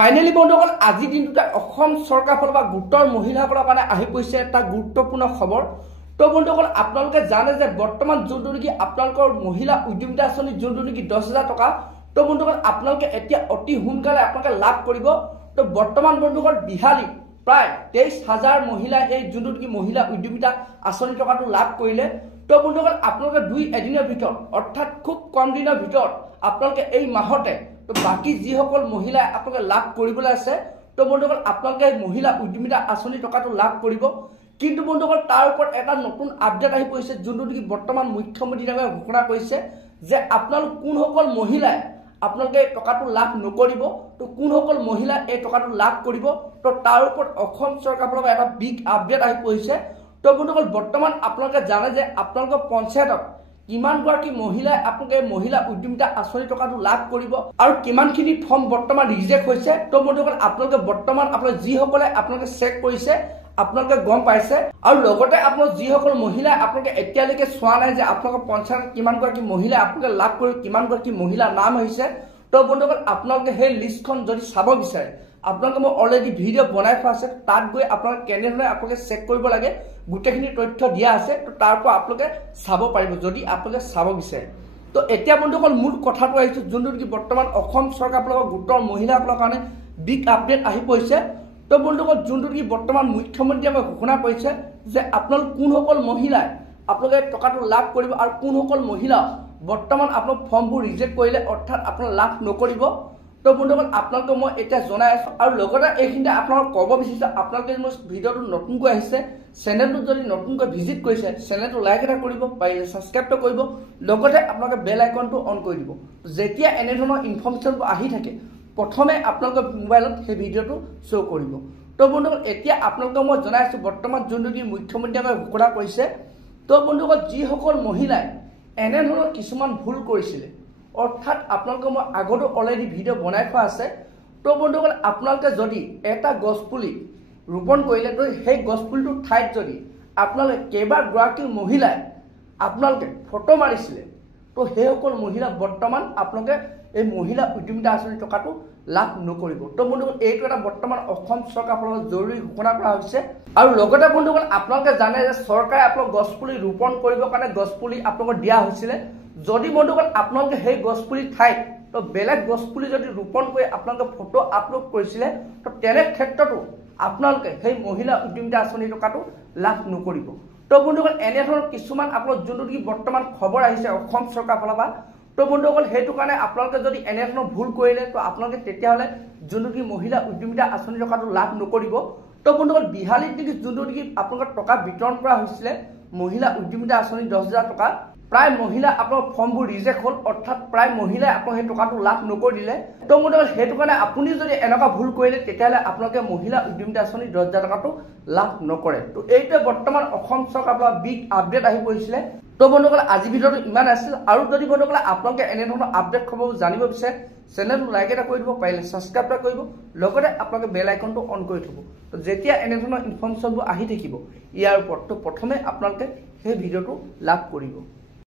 Finally বন্ধুসকল আজি দিনটোতে অসম চৰকাৰ ফালৰ পৰা গোটৰ মহিলাসকলৰ কাৰণে আহি পৰিছে এটা গুৰুত্বপূৰ্ণ খবৰ। তো বন্ধুসকল আপোনালোকে জানে যে বৰ্তমান যোনটো নেকি আপোনালোকৰ মহিলা উদ্যমিতা আঁচনি যোনটো নেকি 10,000 টকা, তো বন্ধুসকল আপোনালোকে এতিয়া অতি সোনকালে আপোনালোকে লাভ কৰিব। তো বৰ্তমান বন্ধুসকল বিহালী প্ৰায় 23,000 মহিলাই এই যোনটো নেকি মহিলা উদ্যমিতা আঁচনি টকাটো লাভ কৰিলে। তো বন্ধুসকল আপোনালোকে 2 এদিনৰ ভিতৰত অৰ্থাৎ খুব কম দিনৰ ভিতৰত আপোনালোকে এই মাহতে তো বাকি যিসকল মহিলাই আপোনালোকে লাভ কৰিবলৈ আছে, তো বন্ধুসকল আপোনালোকে মহিলা উদ্যমিতা আঁচনি টকাটো লাভ কৰিব। কিন্তু বন্ধুসকল তাৰ ওপৰত এটা নতুন আপডেট আহি পৰিছে যোনটো নেকি বৰ্তমান মুখ্যমন্ত্ৰীয়ে ঘোষণা কৰিছে যে আপোনালোক কোনসকল মহিলাই আপোনালোকে টকাটো লাভ নকৰিব, তো কোনসকল মহিলা এই টকাটো লাভ কৰিব, তো তাৰ ওপৰত অসম চৰকাৰৰ পৰা এটা বিগ আপডেট আহি পৰিছে। তো বন্ধুসকল বৰ্তমান আপোনালোকে জানে যে আপোনালোকৰ পঞ্চায়তত কিমান গৰাকী মহিলাই আপোনালোকে মহিলা উদ্যমিতা আঁচনি টকাটো লাভ কৰিব আৰু কিমানখিনি ফৰ্ম বৰ্তমান ৰিজেক্ট হৈছে। তো বন্ধুসকল আপোনালোকে বৰ্তমান আপোনালোকে যিসকলে আপোনালোকে চেক কৰিছে আপোনালোকে গম পাইছে, আৰু লগতে আপোনালোক যিসকল মহিলা আপোনালোকে এতিয়ালৈকে চোৱা নাই যে আপোনালোকৰ পঞ্চায়ত কিমান গৰাকী মহিলা আপোনালোকে লাভ কৰিব, কিমান গৰাকী মহিলা নাম হৈছে, তো বন্ধুসকল আপোনালোকে সেই লিষ্টখন যদি চাব বিচাৰে আপোনালোকে মই অলৰেডি ভিডিঅ' বনাই থোৱা আছে, তাত গৈ আপোনালোকে কেনেধৰণে আপোনালোকে চেক কৰিব লাগে গোটেইখিনি তথ্য দিয়া আছে। তো তাৰ পৰা আপোনালোকে চাব পাৰিব যদি আপোনালোকে চাব বিচাৰে। তো এতিয়া বন্ধুসকল মূল কথাটো আহিছে যোনটো নেকি বৰ্তমান অসম চৰকাৰৰ পৰা গোটৰ মহিলাসকলৰ কাৰণে বিগ আপডেট আহি পৰিছে। তো বন্ধুসকল যোনটো নেকি বৰ্তমান মুখ্যমন্ত্ৰীয়ে ঘোষণা কৰিছে যে আপোনালোক কোনসকল মহিলাই আপোনালোকে টকাটো লাভ কৰিব আৰু কোনসকল মহিলা বৰ্তমান আপোনালোক ফৰ্মবোৰ ৰিজেক্ট কৰিলে অৰ্থাৎ আপোনালোকে লাভ নকৰিব। তো বন্ধুসকল আপোনালোকে মই এতিয়া জনাই আছো, আৰু লগতে এইখিনিতে আপোনালোক ক'ব বিচাৰিছো আপোনালোকে মোৰ ভিডিঅ'টো নতুনকৈ আহিছে, চেনেলটো যদি নতুনকৈ ভিজিট কৰিছে চেনেলটো লাইক এটা কৰিব, পাৰিলে ছাবস্ক্ৰাইবটো কৰিব, লগতে আপোনালোকে বেল আইকনটো অন কৰি দিব। যেতিয়া এনেধৰণৰ ইনফৰ্মেশ্যনবোৰ আহি থাকে প্ৰথমে আপোনালোকৰ মোবাইলত সেই ভিডিঅ'টো শ্ব' কৰিব। তো বন্ধুসকল এতিয়া আপোনালোকক মই জনাই আছো বৰ্তমান যোনটো নেকি মুখ্যমন্ত্ৰীয়ে ঘোষণা কৰিছে, তো বন্ধুসকল যিসকল মহিলাই এনেধৰণৰ কিছুমান ভুল কৰিছিলে অৰ্থাৎ আপোনালোকে মই আগতো অলৰেডি ভিডিঅ' বনাই থোৱা আছে, তো বন্ধুসকল আপোনালোকে যদি এটা গছপুলি ৰোপণ কৰিলে তো সেই গছপুলিটোৰ ঠাইত যদি আপোনালোকে কেইবাগৰাকী মহিলাই আপোনালোকে ফটো মাৰিছিলে, তো সেইসকল মহিলা বৰ্তমান আপোনালোকে এই মহিলা উদ্যমিতা আঁচনি টকাটো লাভ নকৰিব। তো বন্ধুসকল এইটো এটা বৰ্তমান অসম চৰকাৰৰ ফালৰ পৰা জৰুৰী ঘোষণা কৰা হৈছে। আৰু লগতে বন্ধুসকল আপোনালোকে জানে যে চৰকাৰে আপোনালোক গছপুলি ৰোপণ কৰিবৰ কাৰণে গছপুলি আপোনালোকক দিয়া হৈছিলে। যদি বন্ধুসকল আপোনালোকে সেই গছপুলি ঠাইত তো বেলেগ গছপুলি যদি ৰোপণ কৰি আপোনালোকে ফটো আপলোড কৰিছিলে, তো তেনে ক্ষেত্ৰতো আপোনালোকে সেই মহিলা উদ্যমিতা আঁচনি টকাটো লাভ নকৰিব। তো বন্ধুসকল এনেধৰণৰ কিছুমান আপোনালোক যোনটো নেকি বৰ্তমান খবৰ আহিছে অসম চৰকাৰৰ ফালৰ পৰা, তো বন্ধুসকল সেইটো কাৰণে আপোনালোকে যদি এনেধৰণৰ ভুল কৰিলে তো আপোনালোকে তেতিয়াহ'লে যোনটো নেকি মহিলা উদ্যমিতা আঁচনি টকাটো লাভ নকৰিব। তো বন্ধুসকল বিহালীত নেকি যোনটো নেকি আপোনালোকৰ টকা বিতৰণ কৰা হৈছিলে মহিলা উদ্যমিতা আঁচনি 10,000 টকা, প্ৰায় মহিলা আপোনাৰ ফৰ্মবোৰ ৰিজেক্ট হ'ল অৰ্থাৎ প্ৰায় মহিলাই আপোনাক সেই টকাটো লাভ নকৰিলে। তো বন্ধুসকল সেইটো কাৰণে আপুনি যদি এনেকুৱা ভুল কৰিলে তেতিয়াহ'লে আপোনালোকে মহিলা উদ্যমিতা আঁচনি 10,000 টকাটো লাভ নকৰে। তো এইটোৱে বৰ্তমান অসম চৰকাৰৰ পৰা বিগ আপডেট আহি পৰিছিলে। তো বন্ধুসকল আজি ভিডিঅ'টো ইমান আছিল, আৰু যদি বন্ধুসকল আপোনালোকে এনেধৰণৰ আপডেট খবৰ জানিব বিচাৰে চেনেলটো লাইক এটা কৰি দিব, পাৰিলে ছাবস্ক্ৰাইব এটা কৰিব, লগতে আপোনালোকে বেল আইকনটো অন কৰি থ'ব। তো যেতিয়া এনেধৰণৰ ইনফৰ্মেশ্যনবোৰ আহি থাকিব ইয়াৰ ওপৰত তো প্ৰথমে আপোনালোকে সেই ভিডিঅ'টো লাভ কৰিব।